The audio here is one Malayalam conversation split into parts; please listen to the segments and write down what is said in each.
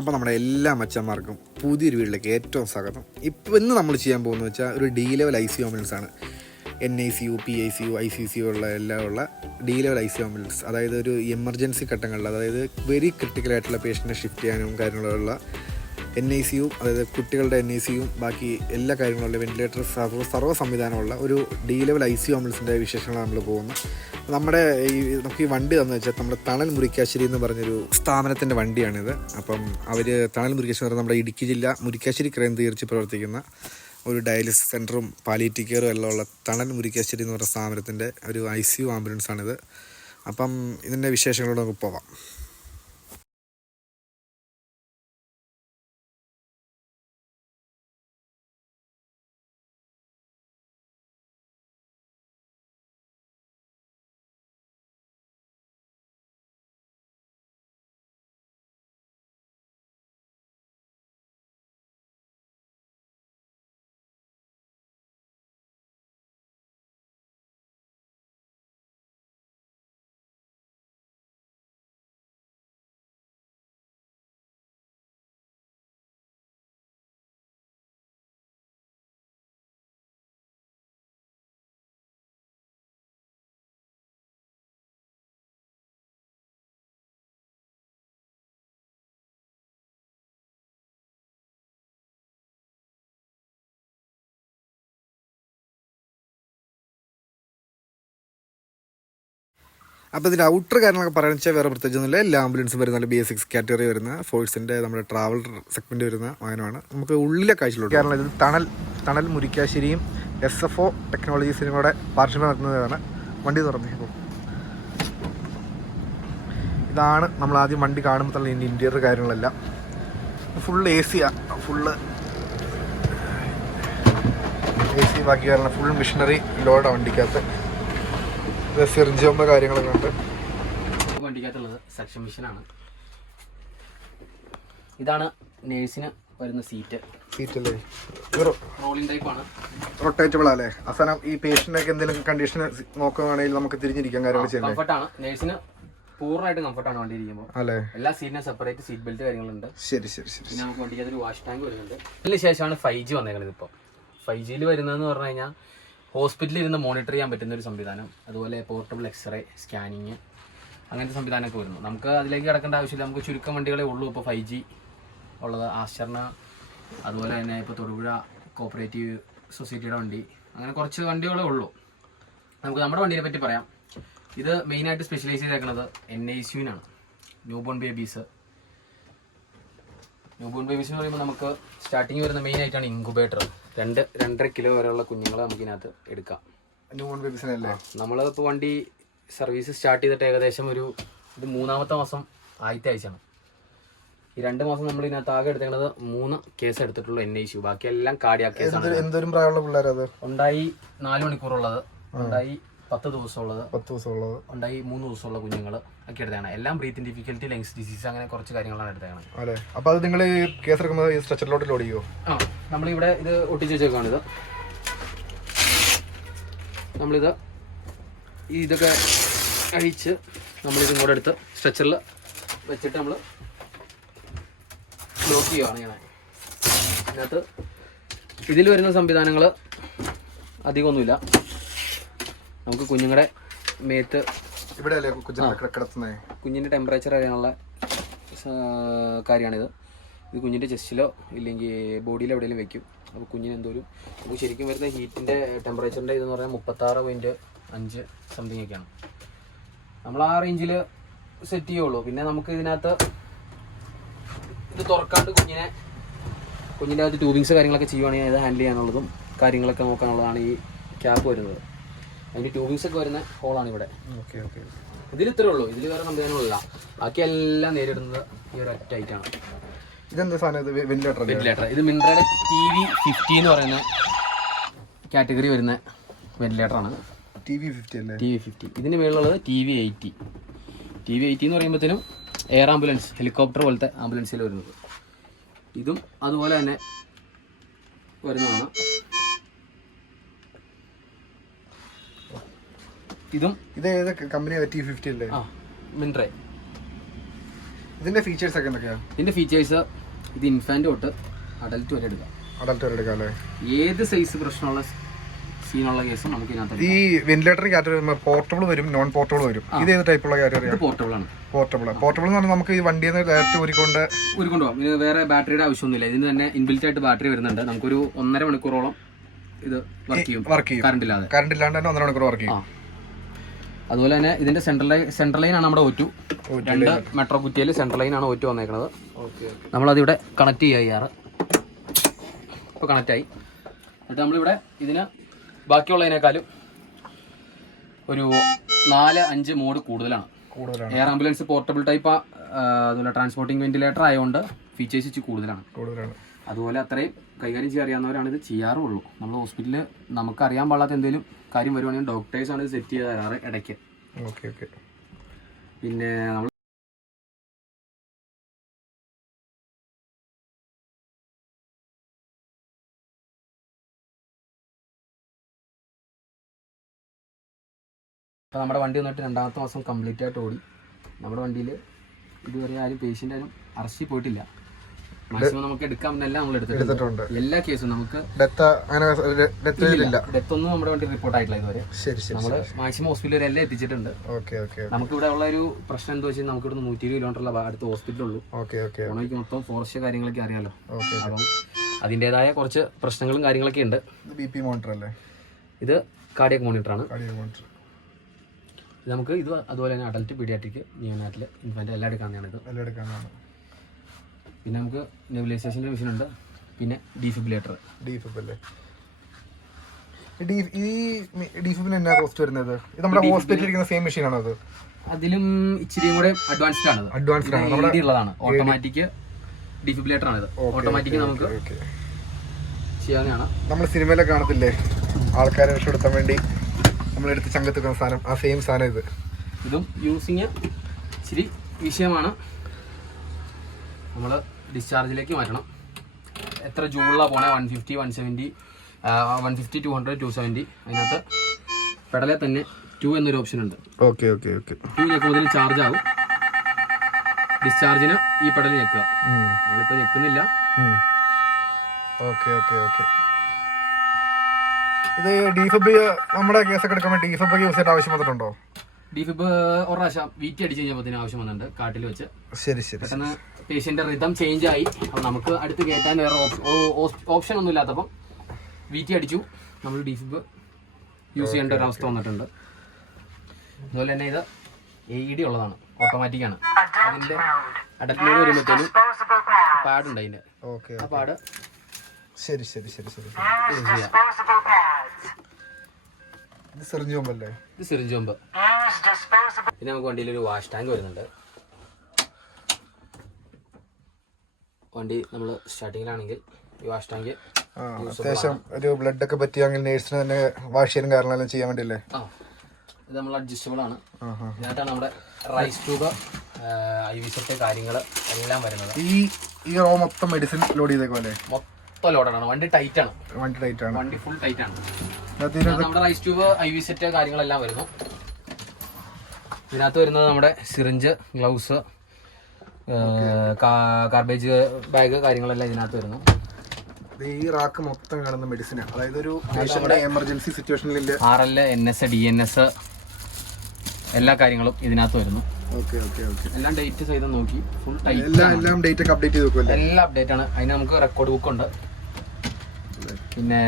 അപ്പോൾ നമ്മുടെ എല്ലാ മച്ചന്മാർക്കും പുതിയൊരു വീട്ടിലേക്ക് ഏറ്റവും സ്വാഗതം. ഇന്ന് നമ്മൾ ചെയ്യാൻ പോകുന്നത് വെച്ചാൽ ഒരു ഡി ലെവൽ ICU ആംബുലൻസ് ആണ്. NICU, PICU, ICCU എല്ലാം ഉള്ള ഡി ലെവൽ ICU ആംബുലൻസ്. അതായത് ഒരു എമർജൻസി ഘട്ടങ്ങളിൽ, അതായത് വെരി ക്രിട്ടിക്കലായിട്ടുള്ള പേഷ്യൻറ്റിനെ ഷിഫ്റ്റ് ചെയ്യാനും കാര്യങ്ങളുള്ള NICU, അതായത് കുട്ടികളുടെ NICU, ബാക്കി എല്ലാ കാര്യങ്ങളുള്ള വെന്റിലേറ്റർ സർവ്വ സംവിധാനമുള്ള ഒരു ഡി ലെവൽ ICU ആംബുലൻസിൻ്റെ വിശേഷങ്ങളാണ് നമ്മൾ പോകുന്നത്. നമുക്ക് ഈ വണ്ടി തന്നു വെച്ചാൽ നമ്മുടെ തണൽ മുരിക്കാശ്ശേരി എന്ന് പറഞ്ഞൊരു സ്ഥാപനത്തിൻ്റെ വണ്ടിയാണിത്. അപ്പം അവർ തണൽ മുരിക്കാശ്ശേരി എന്ന് പറഞ്ഞാൽ നമ്മുടെ ഇടുക്കി ജില്ല മുരിക്കാശ്ശേരി കേന്ദ്രീകരിച്ച് പ്രവർത്തിക്കുന്ന ഒരു ഡയാലിസിസ് സെൻറ്ററും പാലിയേറ്റീവ് കെയറും എല്ലാം ഉള്ള തണൽ മുരിക്കാശ്ശേരി എന്ന് പറഞ്ഞ സ്ഥാപനത്തിൻ്റെ ഒരു ICU ആംബുലൻസാണിത്. അപ്പം ഇതിൻ്റെ വിശേഷങ്ങളോട് നമുക്ക് പോവാം. അപ്പോൾ ഇതിൻ്റെ ഔട്ടർ കാര്യങ്ങളൊക്കെ പറയുന്നത് വെച്ചാൽ വേറെ പ്രത്യേകിച്ചൊന്നുമില്ല. എല്ലാ ആംബുലൻസും വരുന്ന നല്ല BS6 കാറ്റഗറി വരുന്ന ഫോഴ്സിൻ്റെ നമ്മുടെ ട്രാവൽ സെഗ്മെൻറ്റ് വരുന്ന വാഹനമാണ്. നമുക്ക് ഉള്ളിലെ കാഴ്ചയിലുണ്ട്. കാരണം ഇത് തണൽ മുരിക്കാശ്ശേരിയും SFO ടെക്നോളജീസിനും കൂടെ പാർട്ണർഷിപ്പ് നടത്തുന്നതാണ്. വണ്ടി തുറന്നിപ്പോൾ ഇതാണ് നമ്മൾ ആദ്യം വണ്ടി കാണുമ്പോൾ തന്നെ ഇതിൻ്റെ ഇൻറ്റീരിയർ കാര്യങ്ങളെല്ലാം ഫുൾ AC. ബാക്കി കാരണം ഫുൾ മിഷനറി ലോഡാണ് വണ്ടിക്കകത്ത്. സിറിഞ്ചുമ്പ കാര്യങ്ങളൊക്കെ ഉണ്ട്. വണ്ടിക്കകത്തുള്ളത് സെക്ഷൻ മെഷീനാണ്. ഇതാണ് നേഴ്സിന് വരുന്ന സീറ്റ് അല്ലേ? റോളിംഗ് ടൈപ്പാണ്, റൊട്ടേറ്റബിൾ അല്ലേ? അവസാനം ഈ പേഷ്യൻ്റൊക്കെ എന്തെങ്കിലും കണ്ടീഷൻ നോക്കുകയാണെങ്കിൽ നമുക്ക് തിരിഞ്ഞിരിക്കാൻ കാര്യങ്ങൾ ചെയ്യാം. കംഫർട്ടാണ്, നേഴ്സിന് പൂർണ്ണമായിട്ട് കംഫർട്ടാണ് വണ്ടി ഇരിക്കുമ്പോൾ അല്ലേ? എല്ലാ സീറ്റിനും സെപ്പറേറ്റ് സീറ്റ് ബെൽറ്റ് കാര്യങ്ങളുണ്ട്. ശരി. പിന്നെ നമുക്ക് വണ്ടിക്കകത്ത് ഒരു വാഷ് ടാങ്ക് വരുന്നുണ്ട്. അതിന് ശേഷമാണ് 5G വന്നേക്കുന്നത്. ഇപ്പോൾ 5Gയിൽ വരുന്നതെന്ന് പറഞ്ഞു കഴിഞ്ഞാൽ ഹോസ്പിറ്റലിൽ ഇരുന്ന് മോണിറ്റർ ചെയ്യാൻ പറ്റുന്ന ഒരു സംവിധാനം, അതുപോലെ പോർട്ടബിൾ എക്സ്റേ, സ്കാനിങ്, അങ്ങനത്തെ സംവിധാനമൊക്കെ വരുന്നു. നമുക്ക് അതിലേക്ക് കിടക്കേണ്ട ആവശ്യമില്ല. നമുക്ക് ചുരുക്കം വണ്ടികളെ ഉള്ളൂ ഇപ്പോൾ 5G ഉള്ളത്. ആശ്ചരണ, അതുപോലെ തന്നെ ഇപ്പോൾ തൊടുപുഴ കോപ്പറേറ്റീവ് സൊസൈറ്റിയുടെ വണ്ടി, അങ്ങനെ കുറച്ച് വണ്ടികളേ ഉള്ളൂ. നമുക്ക് നമ്മുടെ വണ്ടിയെ പറ്റി പറയാം. ഇത് മെയിനായിട്ട് സ്പെഷ്യലൈസ് ചെയ്തേക്കുന്നത് NICU-നാണ്. ന്യൂബോൺ ബേബീസ് എന്ന് പറയുമ്പോൾ നമുക്ക് സ്റ്റാർട്ടിങ് വരുന്ന മെയിനായിട്ടാണ് ഇൻക്യുബേറ്റർ. 2-2.5 കിലോ വരെയുള്ള കുഞ്ഞുങ്ങളെ നമുക്ക് ഇതിനകത്ത് എടുക്കാം. ന്യൂബോൺ ബേബീസിനല്ലേ? നമ്മളിപ്പോൾ വണ്ടി സർവീസ് സ്റ്റാർട്ട് ചെയ്തിട്ട് ഏകദേശം ഇത് 3-ാമത്തെ മാസം, ആദ്യത്തെ ആഴ്ചയാണ്. ഈ 2 മാസം നമ്മൾ ഇതിനകത്ത് ആകെ എടുത്തേക്കുന്നത് 3 കേസ് എടുത്തിട്ടുള്ളൂ NICU. ബാക്കിയെല്ലാം കാർഡിയാക് കേസാണ്. എന്തോരം പ്രായമുള്ള പിള്ളേരത് ഉണ്ടായി 4 മണിക്കൂറുള്ളത്, ഉണ്ടായി 10 ദിവസമുള്ളത്, 10 ദിവസമുള്ളത്, ഉണ്ടായി 3 ദിവസമുള്ള കുഞ്ഞുങ്ങൾ ഒക്കെ എടുത്താണ്. എല്ലാം ബ്രീത്തിങ് ഡിഫിക്കൽറ്റി, ലങ്സ് ഡിസീസ്, അങ്ങനെ കുറച്ച് കാര്യങ്ങളാണ് എടുത്തേക്കുന്നത്. അല്ലേ? അപ്പോൾ അത് നിങ്ങൾ കേസ് എടുക്കുമ്പോൾ സ്ട്രെച്ചറിലോട്ട് ലോഡ് ചെയ്യുമോ? നമ്മളിവിടെ ഇത് ഒട്ടിച്ച് വെച്ചേക്കാണിത്. നമ്മളിത് ഇതൊക്കെ കഴിച്ച് നമ്മളിതും കൂടെ എടുത്ത് സ്ട്രെച്ചറിൽ വെച്ചിട്ട് നമ്മൾ ലോക്ക് ചെയ്യുകയാണ് ചെയ്യണത്. അതിനകത്ത് ഇതിൽ വരുന്ന സംവിധാനങ്ങൾ അധികമൊന്നുമില്ല. നമുക്ക് കുഞ്ഞുങ്ങളുടെ മേത്ത് കുഞ്ഞിൻ്റെ ടെമ്പറേച്ചർ അറിയാനുള്ള കാര്യമാണിത്. ഇത് കുഞ്ഞിൻ്റെ ചെസ്റ്റിലോ ഇല്ലെങ്കിൽ ബോഡിയിലോ എവിടെയെങ്കിലും വെക്കും. അപ്പോൾ കുഞ്ഞിന് എന്തോരും നമുക്ക് ശരിക്കും വരുന്ന ഹീറ്റിൻ്റെ ടെമ്പറേച്ചറിൻ്റെ ഇതെന്ന് പറഞ്ഞാൽ 36.5 സംതിങ് ഒക്കെയാണ്. നമ്മൾ ആ റേഞ്ചിൽ സെറ്റ് ചെയ്യുള്ളൂ. പിന്നെ നമുക്ക് ഇതിനകത്ത് ഇത് തുറക്കാണ്ട് കുഞ്ഞിൻ്റെ അകത്ത് ട്യൂബിങ്സ് കാര്യങ്ങളൊക്കെ ചെയ്യുവാണെങ്കിൽ ഇത് ഹാൻഡിൽ ചെയ്യാനുള്ളതും കാര്യങ്ങളൊക്കെ നോക്കാനുള്ളതാണ് ഈ ക്യാപ്പ് വരുന്നത്. അതിൻ്റെ ട്യൂബിങ്സ് ഒക്കെ വരുന്ന ഹോളാണ് ഇവിടെ. ഇതിൽ ഇത്രേ ഉള്ളൂ, ഇതിൽ വേറെ സംവിധാനങ്ങളില്ല. ബാക്കി എല്ലാം നേരിടുന്നത് ഈ ഒരു ഒറ്റ വെന്റിലേറ്റർ. ഇത് മിൻട്രയുടെ TV50 എന്ന് പറയുന്ന കാറ്റഗറി വരുന്ന വെന്റിലേറ്ററാണ്. TV50. ഇതിന് മേളിലുള്ളത് TV80 എന്ന് പറയുമ്പോഴത്തേനും എയർ ആംബുലൻസ്, ഹെലികോപ്റ്റർ പോലത്തെ ആംബുലൻസിൽ വരുന്നത്. ഇതും അതുപോലെ തന്നെ വരുന്നതാണ്. ഇത് ഏത് കമ്പനിയാണ്? T50 അല്ലേ? മിൻട്രെ. ഇതിന്റെ ഫീച്ചേഴ്സ് ഒക്കെ എന്തൊക്കെയാണ്? ഇതിന്റെ ഫീച്ചേഴ്സ് ഇത് ഇൻഫാന്റ് തൊട്ട് അഡൽറ്റ് വരെ എടുക്കാം. അഡൽറ്റ് വരെ എടുക്കാം അല്ലേ? ഏത് സൈസ് പ്രശ്നമുള്ള സീനുള്ള കേസും നമുക്ക് ഇതിനകത്ത്. ഈ വെന്റിലേറ്റർ കാറ്റഗറി പോർട്ടബിൾ വരും, നോൺ പോർട്ടബിൾ വരും. ഇത് ഏത് ടൈപ്പുള്ള കാറ്റഗറി? പോർട്ടബിൾ ആണ്. പോർട്ടബിൾ എന്ന് പറഞ്ഞാൽ നമുക്ക് ഈ വണ്ടിയിൽ നിന്ന് ഡയറക്റ്റ് ഊരിക്കൊണ്ട് പോകാം. ഇതിന് വേറെ ബാറ്ററിയുടെ ആവശ്യമൊന്നുമില്ല. ഇതിന് തന്നെ ഇൻബിൽറ്റ് ആയിട്ട് ബാറ്ററി വരുന്നുണ്ട്. നമുക്കൊരു 1.5 മണിക്കൂറോളം ഇത് വർക്ക് ചെയ്യും കറണ്ട് ഇല്ലാണ്ട് തന്നെ 1.5 മണിക്കൂർ വർക്ക് ചെയ്യും. അതുപോലെ തന്നെ ഇതിന്റെ സെൻട്രൽ ലൈൻ ആണ് നമ്മുടെ O2. 2 മെട്രോ കുറ്റിയിൽ സെൻട്രൽ ലൈൻ ആണ് O2 വന്നേക്കുന്നത്. നമ്മളതിവിടെ കണക്ട് ചെയ്യാറ്. ഇപ്പോൾ കണക്റ്റായി. എന്നിട്ട് നമ്മളിവിടെ ഇതിന് ബാക്കിയുള്ളതിനേക്കാളും ഒരു 4-5 മോഡ് കൂടുതലാണ്. എയർ ആംബുലൻസ് പോർട്ടബിൾ ടൈപ്പ്, അതുപോലെ ട്രാൻസ്പോർട്ടിംഗ് വെന്റിലേറ്റർ ആയതുകൊണ്ട് ഫീച്ചേഴ്സ് ഇച്ചിരി കൂടുതലാണ്. അതുപോലെ അത്രയും കൈകാര്യം ചെയ്യാൻ അറിയാവുന്നവരാണ് ഇത് ചെയ്യാറുള്ളൂ. നമ്മൾ ഹോസ്പിറ്റലിൽ നമുക്ക് അറിയാൻ പാടാത്ത എന്തെങ്കിലും കാര്യം വരുവാണെങ്കിൽ ഡോക്ടേഴ്സാണ് ഇത് സെറ്റ് ചെയ്ത് തരാറ് ഇടയ്ക്ക്. പിന്നെ നമ്മൾ അപ്പോൾ നമ്മുടെ വണ്ടി വന്നിട്ട് 2ാമത്തെ മാസം കംപ്ലീറ്റ് ആയിട്ട് ഓടി. നമ്മുടെ വണ്ടിയിൽ ഇതുവരെ ആരും പേഷ്യൻ്റ് ആരും അറസ്റ്റിൽ പോയിട്ടില്ല. മാക്സിമം നമുക്ക് എടുക്കാൻ എല്ലാം നമ്മൾ എടുത്തിട്ടുണ്ട്. എല്ലാ കേസും നമുക്ക് ഡെത്തൊന്നും നമ്മുടെ വണ്ടി റിപ്പോർട്ട് ആയിട്ടില്ല ഇതുവരെ. നമ്മൾ മാക്സിമം ഹോസ്പിറ്റൽ വരെ എല്ലാം എത്തിച്ചിട്ടുണ്ട്. നമുക്ക് ഇവിടെ ഉള്ള ഒരു പ്രശ്നം എന്താ വെച്ചാൽ നമുക്ക് ഇവിടെ 120 കിലോമീറ്ററുള്ള അടുത്ത ഹോസ്പിറ്റലുള്ളൂ. ഓണയ്ക്ക് മൊത്തം ഫോറസ്റ്റ് കാര്യങ്ങളൊക്കെ അറിയാലോ. അപ്പം അതിൻ്റെതായ കുറച്ച് പ്രശ്നങ്ങളും കാര്യങ്ങളൊക്കെ ഉണ്ട്. BP മോണിറ്റർ അല്ലേ? ഇത് കാർഡിയക് മോണിറ്ററാണ്. നമുക്ക് ഇത് അതുപോലെ തന്നെ അഡൽറ്റ്, പീഡിയാട്രിക്, നിയോനാറ്റിൽ, ഇൻഫാന്റ് എല്ലാം എടുക്കാവുന്നതാണ്. പിന്നെ നമുക്ക് നെബുലൈസേഷൻ്റെ മെഷീൻ ഉണ്ട്. പിന്നെ ഡീഫിബ്രിലേറ്റർ. എന്നാ കോസ്റ്റ് വരുന്നത്? ഇത് നമ്മുടെ ഹോസ്പിറ്റലിൽ ഇരിക്കുന്ന സെയിം മെഷീൻ ആണോ? അത് അതിലും ഇച്ചിരിയും കൂടെ അഡ്വാൻസ്ഡ് ആണ്. ഉള്ളതാണ്. ഓട്ടോമാറ്റിക് ഡീഫിബ്രിലേറ്റർ ആണ്. ഇത് ഓട്ടോമാറ്റിക് നമുക്ക് ചെയ്യാവുന്നതാണ്. നമ്മൾ സിനിമയിലൊക്കെ കാണത്തില്ലേ, ആൾക്കാരെ രക്ഷപ്പെടുത്താൻ വേണ്ടി നമ്മളെടുത്ത് ചങ്കത്തുക്കുന്ന സാധനം, ആ സെയിം സാധനം ഇതും യൂസിങ് ഇച്ചിരി വിഷയമാണ്. നമ്മൾ ഡിസ്ചാർജിലേക്ക് മാറ്റണം. എത്ര ജൂളിലാണ് പോണേ? 150, 170, 150, 200, 270. അതിനകത്ത് പെടലെ തന്നെ 2 എന്നൊരു ഓപ്ഷൻ ഉണ്ട്. 2 ഞെക്കുമ്പോൾ ചാർജ് ആവും. ഡിസ്ചാർജിന് ഈ പെടൽ ഞെക്കുക. നമ്മളിപ്പോൾ ഞെക്കുന്നില്ല. ഇത് ഡീഫബ് നമ്മുടെ കേസൊക്കെ എടുക്കുമ്പോൾ ഡീഫബ് യൂസ് ചെയ്യേണ്ട ആവശ്യം വന്നിട്ടുണ്ടോ? ഡീഫബ് ഒരു പ്രാവശ്യം വീട്ടി അടിച്ച് കഴിഞ്ഞപ്പോൾ ആവശ്യം വന്നിട്ടുണ്ട് കാട്ടിൽ വെച്ച്. പെട്ടെന്ന് പേഷ്യൻ്റെ റിതം ചേഞ്ച് ആയി. അപ്പം നമുക്ക് അടുത്ത് കയറ്റാൻ വേറെ ഓപ്ഷൻ ഒന്നും ഇല്ലാത്തപ്പം വീട്ടി അടിച്ചു. നമ്മൾ ഡീഫബ് യൂസ് ചെയ്യേണ്ട ഒരു അവസ്ഥ വന്നിട്ടുണ്ട്. അതുപോലെ തന്നെ ഇത് AED ഉള്ളതാണ്, ഓട്ടോമാറ്റിക്കാണ്. അതിൻ്റെ അഡൽറ്റ് വരുമ്പോഴത്തേനും പാഡുണ്ട്. അതിൻ്റെ ആ പാഡ് ശരി ഇത് സിറിഞ്ച് പമ്പല്ലേ? ഇത് സിറിഞ്ച് പമ്പ്. പിന്നെ നമുക്ക് വണ്ടിയിൽ ഒരു വാഷ് ടാങ്ക് വരുന്നുണ്ട്. വണ്ടി നമ്മൾ സ്റ്റാർട്ടിങ്ങിലാണെങ്കിൽ ഈ വാഷ് ടാങ്ക് അത്യാവശ്യം ഒരു ബ്ലഡ് ഒക്കെ പറ്റിയെങ്കിൽ നേഴ്സിന് തന്നെ വാഷ് ചെയ്യാനും കാര്യങ്ങളെല്ലാം ചെയ്യാൻ വേണ്ടിയല്ലേ? ഇത് നമ്മൾ അഡ്ജസ്റ്റബിൾ ആണ്. ഇതിനകത്താണ് നമ്മുടെ റൈസ് ട്യൂബ്, IV സെറ്റ് കാര്യങ്ങൾ എല്ലാം വരുന്നത്. ഈ റോ മൊത്തം മെഡിസിൻ ലോഡ് ചെയ്തേക്കല്ലേ? മൊത്തം ലോഡാണ്. വണ്ടി ടൈറ്റ് ആണ്. വണ്ടി ഫുൾ ടൈറ്റ് ആണ്. നമ്മുടെ റൈസ് ട്യൂബ്, IV സെറ്റ് കാര്യങ്ങളെല്ലാം വരുന്നു. ഇതിനകത്ത് വരുന്നത് നമ്മുടെ സിറിഞ്ച്, ഗ്ലൗസ്, ഗാർബേജ് ബാഗ് കാര്യങ്ങളെല്ലാം ഇതിനകത്ത് വരുന്നു. ഈ റാക്ക് മൊത്തം കാണുന്ന മെഡിസിനാണ്. അതായത് ഒരു എമർജൻസി സിറ്റുവേഷനിൽ RL, NS, DNS എല്ലാ കാര്യങ്ങളും ഇതിനകത്ത് വരുന്നു. എല്ലാം ഡേറ്റ് ചെയ്ത് നോക്കി ഫുൾ ടൈറ്റ്. എല്ലാം ഡേറ്റ് ഒക്കെ അപ്ഡേറ്റ് ചെയ്ത് വെക്കുമല്ലേ? എല്ലാം അപ്ഡേറ്റ് ആണ്. അതിന് നമുക്ക് റെക്കോർഡ് ബുക്ക് ഉണ്ട്. പിന്നെ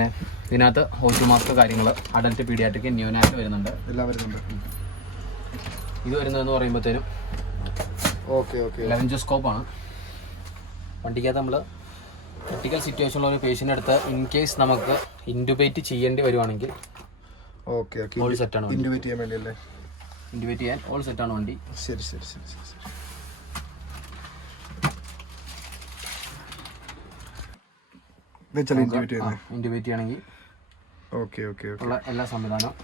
ഇതിനകത്ത് O2 മാസ്ക് കാര്യങ്ങൾ, അഡൽറ്റ്, പീഡിയാട്രിക്, നിയോനാറ്റ് വരുന്നുണ്ട്. എല്ലാം വരുന്നുണ്ട്. ഇത് വരുന്നതെന്ന് പറയുമ്പോഴത്തേനും 11 സ്കോപ്പാണ്. വണ്ടിക്കകത്ത് നമ്മൾ ക്രിട്ടിക്കൽ സിറ്റുവേഷനുള്ള ഒരു പേഷ്യൻ്റ് അടുത്ത് ഇൻ കേസ് നമുക്ക് ഇൻറ്റുബേറ്റ് ചെയ്യേണ്ടി വരുവാണെങ്കിൽ ഓൾ സെറ്റാണ്. ഇൻറ്റുബേറ്റ് ചെയ്യാൻ ഓൾ സെറ്റാണ് വണ്ടി. ശരി ഇൻറ്റുബേറ്റ് ചെയ്യണമെങ്കിൽ ഉള്ള എല്ലാ സംവിധാനവും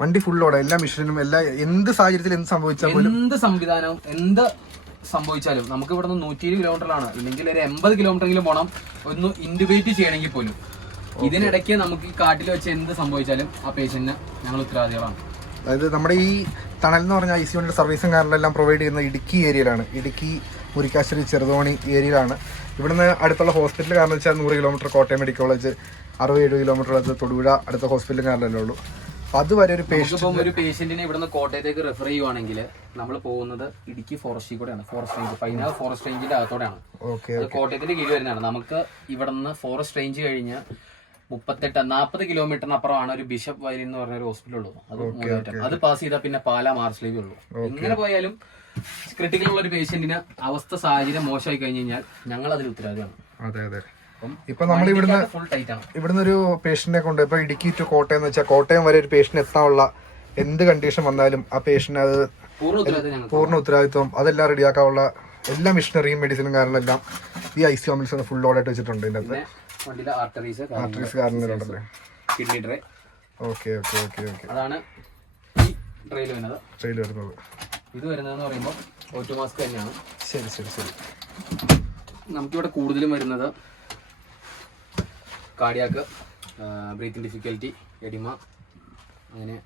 വണ്ടി ഫുള്ളോടെ എല്ലാ മെഷീനും എല്ലാ എന്ത് സാഹചര്യത്തിൽ എന്ത് സംവിധാനവും എന്ത് സംഭവിച്ചാലും നമുക്ക് ഇവിടെ നിന്ന് 120 കിലോമീറ്ററിലാണ്, ഇല്ലെങ്കിൽ ഒരു 80 കിലോമീറ്ററെങ്കിലും പോകണം ഒന്ന് ഇൻറ്റുബേറ്റ് ചെയ്യണമെങ്കിൽ പോലും. ഇതിനിടയ്ക്ക് നമുക്ക് ഈ കാട്ടിൽ വെച്ച് എന്ത് സംഭവിച്ചാലും ആ പേഷ്യന്റിന് ഞങ്ങൾ ഉത്തരവാദികളാണ്. അതായത് നമ്മുടെ ഈ തണൽ എന്ന് പറഞ്ഞാൽ ICUവിന്റെ സർവീസും കാര്യങ്ങളെല്ലാം പ്രൊവൈഡ് ചെയ്യുന്ന ഇടുക്കി ഏരിയയിലാണ്. ഇടുക്കി മുരിക്കാശ്ശേരി ചെറുതോണി ഏരിയയിലാണ്. ഇവിടുന്ന് അടുത്തുള്ള ഹോസ്പിറ്റൽ കാരണം വെച്ചാൽ 100 kilometre Kottayam medical college, 60-70 kilometre അടുത്ത് തൊടുപുഴ അടുത്ത ഹോസ്പിറ്റൽ കാരണമല്ലേ ഉള്ളൂ. അപ്പോൾ അതുവരെ ഒരു പേഷ്യന്റിനെ ഇവിടുന്ന് കോട്ടയത്തേക്ക് റെഫർ ചെയ്യുവാണെങ്കിൽ നമ്മൾ പോകുന്നത് ഇടുക്കി ഫോറസ്റ്റിൽ കൂടെയാണ്. ഫോറസ്റ്റ് റേഞ്ച് പൈനാവ് ഫോറസ്റ്റ് റേഞ്ചിന്റെ അകത്തോടെയാണ്. കോട്ടയത്തിന്റെ കീഴിൽ വരുന്നതാണ്. നമുക്ക് ഇവിടുന്ന് ഫോറസ്റ്റ് റേഞ്ച് കഴിഞ്ഞ് 38-40 കിലോമീറ്ററിനപ്പുറമാണ് ഒരു ബിഷപ്പ് വയലിൻ എന്ന് പറഞ്ഞ ഒരു ഹോസ്പിറ്റൽ ഉള്ളത്. അത് പാസ് ചെയ്താൽ പിന്നെ പാലാ മാർസ്ലീവേ ഉള്ളൂ. എങ്ങനെ പോയാലും ക്രിട്ടിക്കൽ ഉള്ള ഒരു പേഷ്യന്റിന് അവസ്ഥ സാഹചര്യം മോശമായി കഴിഞ്ഞ് കഴിഞ്ഞാൽ ഞങ്ങൾ അതിൽ ഉത്തരവാദിയാണ്. അതെ അതെ. ഇപ്പൊ നമ്മൾ ഇവിടുന്ന് ഒരു പേഷ്യന്റിനെ കൊണ്ട് ഇപ്പൊ ഇടുക്കി ടു കോട്ടയം എന്ന് വെച്ചാൽ കോട്ടയം വരെ ഒരു പേഷ്യന്റ് എത്താനുള്ള എന്ത് കണ്ടീഷൻ വന്നാലും ആ പേഷ്യന്റ് അത് പൂർണ്ണ ഉത്തരവാദിത്വം അതെല്ലാം റെഡിയാക്കാനുള്ള എല്ലാ മിഷനറിയും മെഡിസിനും കാര്യങ്ങളെല്ലാം ഈ ICU ആംബുലൻസ് ഫുൾ ലോഡായിട്ട് വെച്ചിട്ടുണ്ട്. ഇതിനകത്ത് ആർട്ടറീസ് കാരണങ്ങളുണ്ടല്ലേ. Kidney tray. Okay okay okay okay. അതാണ് ഈ ട്രെയിൽ വരുന്നത്. ഇത് വരുന്നതെന്ന് പറയുമ്പോൾ ഓട്ടോ മാസ്ക് തന്നെയാണ്. ശരി ശരി ശരി. നമുക്കിവിടെ കൂടുതലും വരുന്നത് കാർഡിയാക്ക്, ബ്രീത്തിങ് ഡിഫിക്കൽറ്റി, എഡിമ,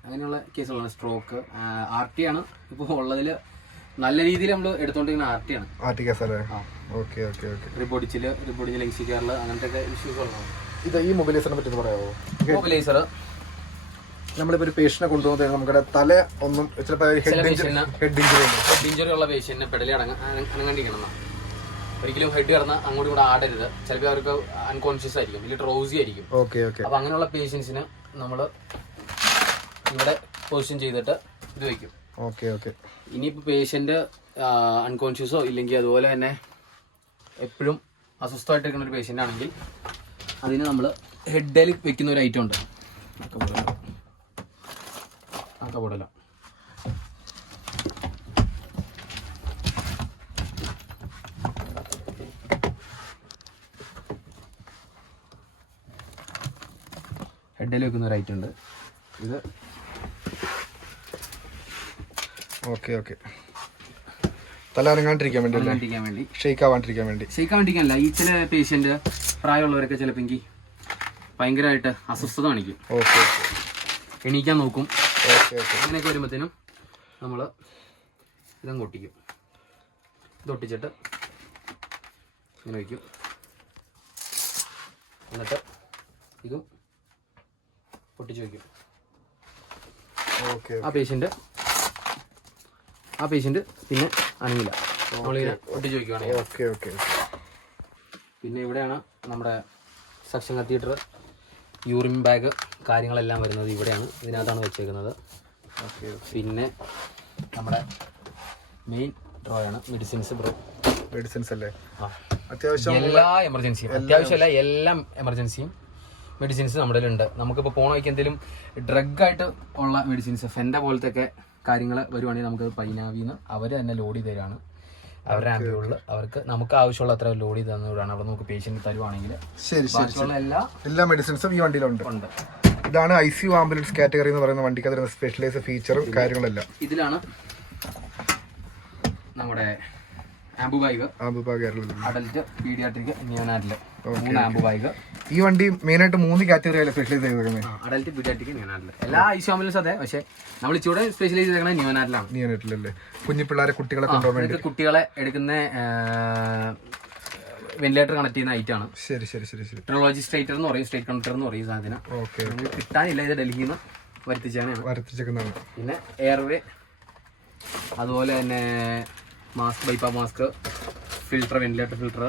അങ്ങനെയുള്ള കേസുകളാണ്. സ്ട്രോക്ക്, RT ആണ് ഇപ്പോൾ ഉള്ളതിൽ നല്ല രീതിയിൽ നമ്മൾ എടുത്തോണ്ടിരിക്കുന്ന RT ആണ്. റിബോഡിച്ചിൽ ലെങ്സിക്കാറിൽ അങ്ങനത്തെ ഒക്കെ ഇഷ്യൂസുകളാണ്. ഇത് ഈ മൊബിലൈസറിനെ പറ്റി പറയാമോ? മൊബിലൈസർ നമ്മളിപ്പോൾ ഒരു പേഷ്യനെ കൊണ്ടുപോകുന്നത് നമ്മുടെ തല ഒന്നും ഹെഡ് ഇഞ്ചുറി ഉള്ള പേഷ്യന്റിനെ പെടലി അനങ്ങാണ്ടിരിക്കണം. ഒരിക്കലും ഹെഡ് കിടന്ന് അങ്ങോട്ടും കൂടെ ആടരുത്. ചിലപ്പോൾ അവർക്ക് അൺകോൺഷ്യസ് ആയിരിക്കും, വലിയ ഡ്രൗസി ആയിരിക്കും. അപ്പൊ അങ്ങനെയുള്ള പേഷ്യൻസിന് നമ്മൾ ഇവിടെ പൊസിഷൻ ചെയ്തിട്ട് ഇത് വെക്കും. ഇനിയിപ്പോൾ പേഷ്യന്റ് അൺകോൺഷ്യസോ ഇല്ലെങ്കിൽ അതുപോലെ തന്നെ എപ്പോഴും അസ്വസ്ഥമായിട്ട് ഇരിക്കുന്ന ഒരു പേഷ്യന്റ് ആണെങ്കിൽ അതിന് നമ്മൾ ഹെഡിൽ വെക്കുന്ന ഒരു ഐറ്റം ഉണ്ട്. കബോർഡല്ല. ഹെഡിൽ വെക്കുന്ന ഒരു ഐറ്റം ഉണ്ട്. ഇത് തല അനങ്ങാണ്ടിരിക്കാൻ വേണ്ടി ഷെയ്ക്ക് ആവാണ്ടിരിക്കാനല്ല. ഈ ചില പേഷ്യന്റ് പ്രായമുള്ളവരൊക്കെ ചിലപ്പോൾ ഭയങ്കരമായിട്ട് അസ്വസ്ഥത കാണിക്കും, എണീക്കാൻ നോക്കും. അങ്ങനെയൊക്കെ വരുമ്പോഴത്തേനും നമ്മൾ ഇതങ്ങ് ഒട്ടിക്കും. ഇതൊട്ടിച്ചിട്ട് ഇങ്ങനെ വയ്ക്കും. എന്നിട്ട് ഇതും പൊട്ടിച്ച് വയ്ക്കും. ആ പേഷ്യന്റ് പിന്നെ അനങ്ങില്ല. നമ്മളിങ്ങനെ ഒട്ടിച്ച് വയ്ക്കുവാണെങ്കിൽ. പിന്നെ ഇവിടെയാണ് നമ്മുടെ സക്ഷൻ കത്തീറ്റർ, യൂറിൻ ബാഗ് കാര്യങ്ങളെല്ലാം വരുന്നത് ഇവിടെയാണ്. ഇതിനകത്താണ് വെച്ചേക്കുന്നത്. പിന്നെ നമ്മുടെ മെയിൻ ഡ്രോയാണ് മെഡിസിൻസ് അല്ലേ. അത്യാവശ്യം എല്ലാ എമർജൻസിയും, അത്യാവശ്യമല്ല എല്ലാ എമർജൻസിയും മെഡിസിൻസ് നമ്മുടെ ഉണ്ട്. നമുക്കിപ്പോൾ പോണ വയ്ക്ക് എന്തെങ്കിലും ഡ്രഗായിട്ട് ഉള്ള മെഡിസിൻസ്, ഫെൻഡ പോലത്തെ ഒക്കെ കാര്യങ്ങൾ വരുവാണെങ്കിൽ നമുക്കത് പൈനാവിന്ന് അവർ തന്നെ ലോഡ് ചെയ്ത് തരാണ്. അവരുടെ ആംബുലൻസിൽ അവർക്ക് നമുക്ക് ആവശ്യമുള്ള അത്ര ലോഡ് ചെയ്ത് തന്നവരാണ്. അവിടെ നമുക്ക് പേഷ്യന്റ് തരുവാണെങ്കിൽ എല്ലാ മെഡിസിൻസും ഈ വണ്ടിയിലുണ്ട്. ഇതാണ് ICU ആംബുലൻസ് കാറ്റഗറി എന്ന് പറയുന്ന വണ്ടിക്ക് അതിന് സ്പെഷ്യലൈസ് ഫീച്ചറും കാര്യങ്ങളെല്ലാം. ഇതിലാണ് നമ്മുടെ ആംബു ബാഗ്, അഡൽറ്റ്, പീഡിയാട്രിക്, നിയോനാറ്റില് 3 ആംബു ബാഗ്. ഈ വണ്ടി മെയിൻ ആയിട്ട് 3 കാറ്റഗറിയല്ലേ സ്പെഷ്യലൈസ് ചെയ്തേക്കുന്നത്? അഡൽറ്റ്, പീഡിയാട്രിക്, നിയോനാറ്റില്. എല്ലാ ICU ആംബുലൻസ് അതെ, പക്ഷെ നമ്മൾ ഇച്ചിരി സ്പെഷ്യലൈസ് ചെയ്തേക്കുന്നത് നിയോനാറ്റിലല്ലേ. കുഞ്ഞു പിള്ളേരെ കുട്ടികളെ കൊണ്ടുപോകാൻ വേണ്ടി, കുട്ടികളെ എടുക്കുന്ന വെന്റിലേറ്റർ കണക്ട് ചെയ്യുന്ന ഐറ്റാണ്. ട്രോളജി സ്റ്റേറ്റർ എന്ന് പറയും, സ്റ്റേറ്റ് കണക്ടർ എന്ന് പറയും സാധനം. കിട്ടാനില്ല, ഇത് ഡൽഹിയിൽ നിന്ന് വരുത്തിച്ചേക്കുന്നതാണ്. പിന്നെ എയർവേ, അതുപോലെ തന്നെ mask, bypass mask, filter, ventilator filter,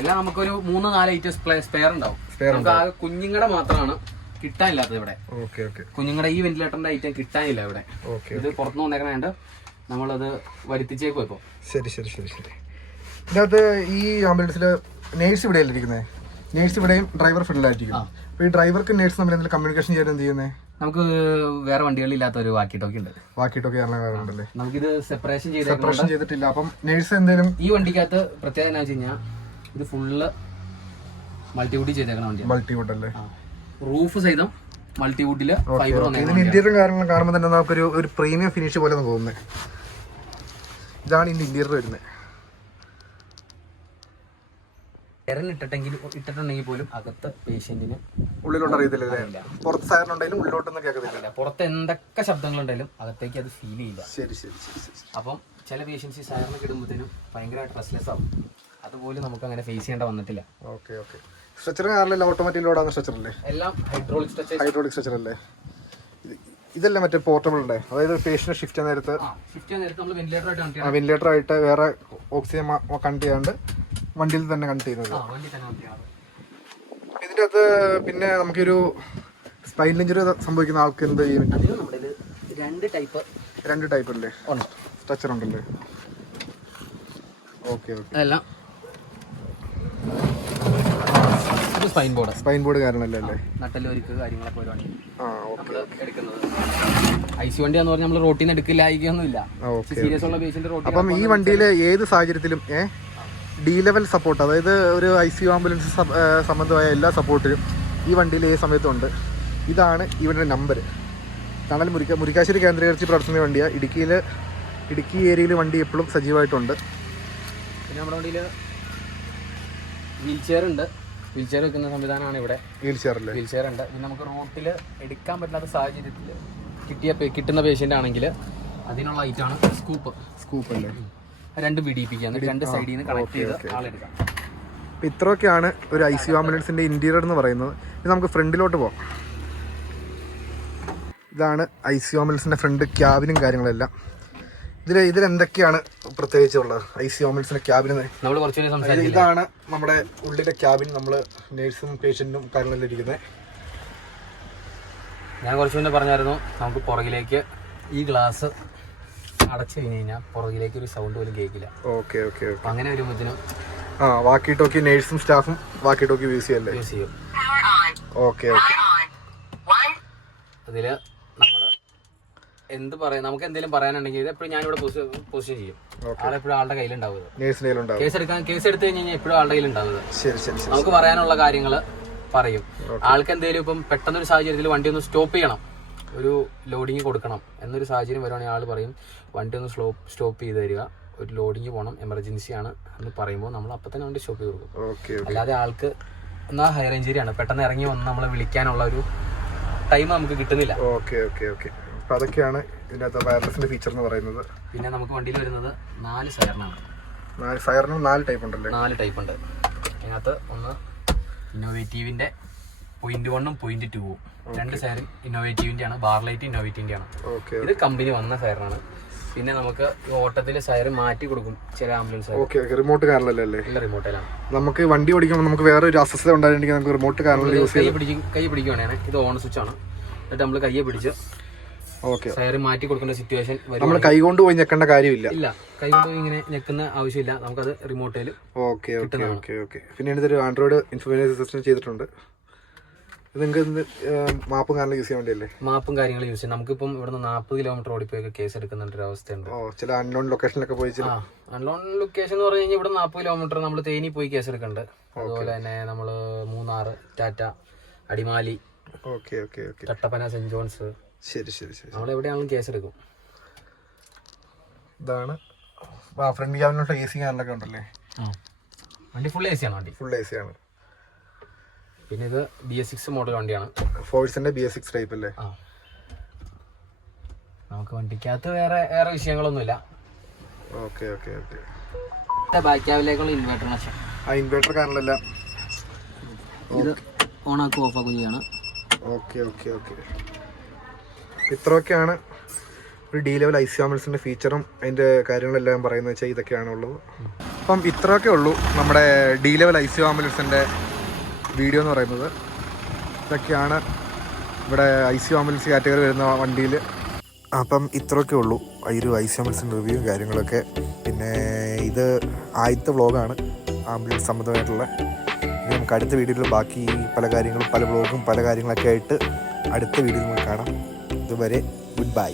എല്ലാം നമുക്കൊരു 3-4 ഐറ്റം സ്പെയർ ഉണ്ടാവും. നമുക്ക് ആ കുഞ്ഞുങ്ങളുടെ മാത്രമാണ് കിട്ടാനില്ലാത്തത് ഇവിടെ. കുഞ്ഞുങ്ങളുടെ ഈ വെന്റിലേറ്ററിന്റെ ഐറ്റം കിട്ടാനില്ല ഇവിടെ. ഇത് പുറത്തുനിന്ന് വന്നേക്കണേണ്ട നമ്മളത് വരുത്തിച്ചേക്കും ഇപ്പോൾ. ഇതിനകത്ത് ഈ ആംബുലൻസിൽ നേഴ്സ് ഇവിടെ അല്ലേ ഇരിക്കുന്നത്? നേഴ്സ് ഇവിടെയും ഡ്രൈവർ ഫ്രണ്ടിലായിരിക്കും. അപ്പോൾ ഈ ഡ്രൈവർക്ക് നേഴ്സ് തമ്മിൽ എന്തെങ്കിലും കമ്മ്യൂണിക്കേഷൻ ചെയ്യാൻ എന്ത് ചെയ്യുന്നത്? നമുക്ക് വേറെ വണ്ടികളില്ലാത്ത ഒരു വാക്കി ടോക്കി ഉണ്ട്. കാരണമുണ്ടല്ലേ. നമുക്കിത് സെപ്പറേഷൻ ചെയ്തിട്ടില്ല. അപ്പം നേഴ്സ് എന്തെങ്കിലും ഈ വണ്ടിക്കകത്ത് പ്രത്യേകത എന്താ വെച്ച് കഴിഞ്ഞാൽ ഇത് ഫുള്ള് മൾട്ടിവുഡ് ചെയ്തേക്കണ വണ്ടിയാണ്. മൾട്ടിവുഡ് അല്ലേ. റൂഫ് സഹിതം മൾട്ടിവുഡില് ഫൈബർ. ഇതിന് ഇന്റീരിയറും കാര്യങ്ങളും കാണുമ്പോൾ തന്നെ നമുക്കൊരു ഒരു പ്രീമിയം ഫിനിഷ് പോലെ തോന്നുന്നത്. ഇതാണ് ഇതിന്റെ ഇന്റീരിയർ വരുന്നത്. ഇട്ടിട്ടുണ്ടെങ്കിൽ പോലും അകത്ത് പേഷ്യന്റിന് ഉള്ളിലോട്ട് അറിയത്തില്ലല്ലേ? പുറത്ത് സൈറിനുണ്ടെങ്കിലും ഉള്ളിലോട്ടൊന്നും കേൾക്കത്തില്ല. പുറത്ത് എന്തൊക്കെ ശബ്ദങ്ങളുണ്ടെങ്കിലും അകത്തേക്ക് അത് ഫീൽ ചെയ്യില്ല. ശരി ശരി ശരി ശരി. അപ്പം ചില പേഷ്യൻസ് സൈറിന് കിടുമ്പോഴത്തേനും ഭയങ്കരമായിട്ട് റെസ്റ്റ്ലെസ് ആവും. അതുപോലും നമുക്ക് അങ്ങനെ ഫേസ് ചെയ്യേണ്ട വന്നിട്ടില്ല. Okay okay. സ്ട്രെച്ചർ കാറിലല്ല ഓട്ടോമാറ്റിക് ലോഡാകുന്ന സ്ട്രെച്ചറല്ലേ? എല്ലാം ഹൈഡ്രോളിക് സ്ട്രെച്ചർ അല്ലേ? ഇതല്ലേ മറ്റേ പോർട്ടബിൾ ഉണ്ട്, അതായത് പേഷ്യന്റ് ഷിഫ്റ്റ് ചെയ്യാൻ നേരത്ത് നമ്മൾ വെന്റിലേറ്റർ ആയിട്ട് വേറെ ഓക്സിജൻ കണക്ട് ചെയ്യാണ്ട് വണ്ടിയിൽ തന്നെ കണക്ട് ചെയ്യുന്നത്. ഇതിൻ്റെ അകത്ത് പിന്നെ നമുക്കൊരു സ്പൈനൽ ഇഞ്ചുറി സംഭവിക്കുന്ന ആൾക്ക് എന്ത് ചെയ്യാൻ പറ്റും? രണ്ട് ടൈപ്പ് അല്ലേ സ്ട്രെച്ചർ ഉണ്ടല്ലേ? Okay okay. അതെല്ലാം സ്പൈൻ ബോർഡ് കാരണല്ലേ അല്ലേ? നട്ടലൊരുക്ക് കാര്യങ്ങളൊക്കെ ഒരു വണ്ടി എടുക്കുന്നത്. ഐസി വണ്ടി എന്ന് പറഞ്ഞാൽ നമ്മൾ റോട്ടിൽ നിന്ന് എടുക്കില്ലായിരിക്കൊന്നുമില്ല. സീരിയസ് ഉള്ള പേഷ്യന്റ് റോട്ടിൽ. അപ്പം ഈ വണ്ടിയിൽ ഏത് സാഹചര്യത്തിലും ഡി ലെവൽ സപ്പോർട്ട്, അതായത് ഒരു ICU ആംബുലൻസ് സംബന്ധമായ എല്ലാ സപ്പോർട്ടിലും ഈ വണ്ടിയിൽ ഏത് സമയത്തും ഉണ്ട്. ഇതാണ് ഇവരുടെ നമ്പർ. തണൽ മുരിക്കാശ്ശേരി കേന്ദ്രീകരിച്ച് പ്രവർത്തിക്കുന്ന വണ്ടിയാണ്. ഇടുക്കി ഏരിയയിൽ വണ്ടി എപ്പോഴും സജീവമായിട്ടുണ്ട്. പിന്നെ നമ്മുടെ വണ്ടിയിൽ വീൽ ചെയർ ഉണ്ട്. വീൽ ചെയർ വെക്കുന്ന സംവിധാനമാണ് ഇവിടെ. വീൽ ചെയർ ഉണ്ട്. പിന്നെ നമുക്ക് റൂട്ടിൽ എടുക്കാൻ പറ്റാത്ത സാഹചര്യത്തിൽ കിട്ടുന്ന പേഷ്യൻ്റ് ആണെങ്കിൽ അതിനുള്ള ഐറ്റാണ് സ്കൂപ്പ് അല്ലേ? രണ്ട് പിടിപ്പിക്കുക, രണ്ട് സൈഡിൽ നിന്ന് കണക്ട് ചെയ്ത് ആളെടുക്കാം. അപ്പം ഇത്രയൊക്കെയാണ് ഒരു ICU ആംബുലൻസിൻ്റെ ഇൻറ്റീരിയർ എന്ന് പറയുന്നത്. ഇത് നമുക്ക് ഫ്രണ്ടിലോട്ട് പോകാം. ഇതാണ് ICU ആംബുലൻസിൻ്റെ ഫ്രണ്ട് ക്യാബിനും കാര്യങ്ങളെല്ലാം. ഇതിലെന്തൊക്കെയാണ് പ്രത്യേകിച്ചുള്ളത് ICU ആംബുലൻസിന്റെ ക്യാബിന്? ഇതാണ് നമ്മുടെ ഉള്ളിലെ ക്യാബിൻ. നമ്മൾ നേഴ്സും പേഷ്യന്റും കാര്യങ്ങളെല്ലാം ഇരിക്കുന്നത്. ഞാൻ കുറച്ച് മുന്നേ പറഞ്ഞായിരുന്നു, നമുക്ക് പുറകിലേക്ക് ഈ ഗ്ലാസ് അടച്ചു കഴിഞ്ഞ് കഴിഞ്ഞാൽ പുറകിലേക്ക് ഒരു സൗണ്ട് പോലും കേൾക്കില്ല. Okay okay okay. അങ്ങനെ വരുമ്പോഴത്തേനും വാക്കി ടോക്കി നേഴ്സും സ്റ്റാഫും വാക്കി ടോക്കി യൂസ് ചെയ്യും. Okay okay. അതില് എന്ത് പറയാം, നമുക്ക് എന്തെങ്കിലും പറയാനുണ്ടെങ്കിൽ എപ്പോഴും ഞാനിവിടെ പൊസിഷൻ ചെയ്യും. ആളെപ്പോഴും ആളുടെ കയ്യിലുണ്ടാവുക. കേസ് എടുത്തു കഴിഞ്ഞാൽ എപ്പോഴും ആളുടെ കയ്യിലുണ്ടാവുക. നമുക്ക് പറയാനുള്ള കാര്യങ്ങൾ പറയും. ആൾക്ക് എന്തെങ്കിലും ഇപ്പം പെട്ടെന്നൊരു സാഹചര്യത്തിൽ വണ്ടി ഒന്ന് സ്റ്റോപ്പ് ചെയ്യണം, ഒരു ലോഡിങ് കൊടുക്കണം എന്നൊരു സാഹചര്യം വരുവാണെങ്കിൽ ആൾ പറയും വണ്ടി ഒന്ന് സ്റ്റോപ്പ് ചെയ്ത് തരിക, ഒരു ലോഡിങ് പോകണം, എമർജൻസി ആണ് എന്ന് പറയുമ്പോൾ നമ്മൾ അപ്പം തന്നെ വണ്ടി സ്റ്റോപ്പ് ചെയ്ത് കൊടുക്കും. അല്ലാതെ ആൾക്ക് എന്നാൽ ഹൈ റേഞ്ചേരിയാണ്, പെട്ടെന്ന് ഇറങ്ങി വന്ന് നമ്മളെ വിളിക്കാനുള്ള ഒരു ടൈം നമുക്ക് കിട്ടുന്നില്ല. Okay okay okay. അപ്പോൾ അതൊക്കെയാണ് ഇതിനകത്ത് വയർലെസിന്റെ ഫീച്ചർ എന്ന് പറയുന്നത്. പിന്നെ നമുക്ക് വണ്ടിയിൽ വരുന്നത് 4 സൈറിനാണ്. 4 ടൈപ്പ് ഉണ്ടല്ലേ? 4 ടൈപ്പ് ഉണ്ട്. അതിനകത്ത് ഒന്ന് ഇന്നോവേറ്റീവിന്റെ 0.1 0.2 രണ്ട് സൈറിൻ ഇന്നോവേറ്റീവിന്റെ ആണ്. ബാർലൈറ്റ് ഇന്നോവേറ്റീവിന്റെ ആണ്. ഇത് കമ്പനി വന്ന സൈറിനാണ്. പിന്നെ നമുക്ക് ഓട്ടത്തിൽ സൈറിൻ മാറ്റി കൊടുക്കും ചില ആംബുലൻസ്. റിമോട്ട് കാറിലല്ലേ? ഇല്ല, റിമോട്ടിലാണ്. നമുക്ക് വണ്ടി ഓടിക്കുമ്പോൾ നമുക്ക് വേറെ ഒരു അസ്വസ്ഥത ഉണ്ടായിട്ടുണ്ടെങ്കിൽ നമുക്ക് റിമോട്ട് കാറിൽ യൂസ് ചെയ്യാം. കൈ പിടിക്കുകയാണെ ഇത് ഓൺ സ്വിച്ച് ആണ്. എന്നിട്ട് നമ്മൾ കയ്യെ പിടിച്ച് സൈറ് മാറ്റി കൊടുക്കേണ്ട സിറ്റുവേഷൻ നമ്മൾ കൈ കൊണ്ട് പോയി ഞെക്കേണ്ട കാര്യമില്ല. കൈ കൊണ്ട് ഇങ്ങനെ ഞെക്കുന്ന ആവശ്യമില്ല, നമുക്കത് റിമോട്ടിൽ. Okay okay okay okay. പിന്നെ ഇതൊരു ആൻഡ്രോയിഡ് ഇൻഫർമേഷൻ സിസ്റ്റം ചെയ്തിട്ടുണ്ട്. നിങ്ങൾക്ക് മാപ്പും കാര്യങ്ങളും യൂസ് ചെയ്യാൻ വേണ്ടിയല്ലേ? മാപ്പും കാര്യങ്ങളും യൂസ് ചെയ്യാം. നമുക്കിപ്പം ഇവിടുന്ന് 40 കിലോമീറ്റർ ഓടിപ്പോയൊക്കെ കേസ് എടുക്കുന്നുണ്ട് ഒരു അവസ്ഥയുണ്ട്. ചില അൺലോൺ ലൊക്കേഷനിലൊക്കെ പോയി. അൺലോൺ ലൊക്കേഷൻ എന്ന് പറഞ്ഞു കഴിഞ്ഞാൽ ഇവിടെ 40 കിലോമീറ്റർ നമ്മൾ തേനി പോയി കേസ് എടുക്കുന്നുണ്ട്. അതുപോലെ തന്നെ നമ്മൾ മൂന്നാർ, ടാറ്റ, അടിമാലി, കട്ടപ്പന, സെന്റ് ജോൺസ്. ശരി ശരി ശരി. നമ്മളെവിടെയാണെങ്കിലും കേസ് എടുക്കും. ഇതാണ് ഫ്രണ്ട് ക്യാബിനുള്ള AC കാറിലൊക്കെ ഉണ്ടല്ലേ? വണ്ടി ഫുൾ AC ആണ്. ഫുൾ AC ആണ്. പിന്നെ ഇത് BS6 മോഡൽ വണ്ടിയാണ്. ഫോഴ്സിന്റെ BS6 ടൈപ്പ് അല്ലേ? നമുക്ക് വണ്ടിക്കകത്ത് വേറെ വിഷയങ്ങളൊന്നുമില്ല. Okay okay okay. ബാക്ക് ക്യാബിലേക്കുള്ള ഇൻവെർട്ടർ കണക്ഷൻ. ഇൻവെർട്ടർ കാറിലല്ല, ഇത് ഓണാക്കും ഓഫാക്കും ചെയ്യണം. Okay okay okay. ഇത്രയൊക്കെയാണ് ഒരു ഡി ലെവൽ ICU ആംബുലൻസിൻ്റെ ഫീച്ചറും അതിൻ്റെ കാര്യങ്ങളെല്ലാം പറയുന്നത് വെച്ചാൽ ഇതൊക്കെയാണ് ഉള്ളത്. അപ്പം ഇത്രയൊക്കെ ഉള്ളൂ നമ്മുടെ ഡി ലെവൽ ICU ആംബുലൻസിൻ്റെ വീഡിയോ എന്ന് പറയുന്നത്. ഇതൊക്കെയാണ് ഇവിടെ ICU ആംബുലൻസ് കാറ്റഗറി വരുന്ന വണ്ടിയിൽ. അപ്പം ഇത്രയൊക്കെ ഉള്ളൂ ഈ ഒരു ICU ആംബുലൻസിൻ്റെ റിവ്യൂവും കാര്യങ്ങളൊക്കെ. പിന്നെ ഇത് ആദ്യത്തെ വ്ളോഗാണ് ആംബുലൻസ് സംബന്ധമായിട്ടുള്ള. ഇനി നമുക്ക് അടുത്ത വീഡിയോയിൽ ബാക്കി പല കാര്യങ്ങളും, പല വ്ളോഗും പല കാര്യങ്ങളൊക്കെ ആയിട്ട് അടുത്ത വീഡിയോയിൽ നമുക്ക് കാണാം. ഇതുവരെ ഗുഡ് ബൈ.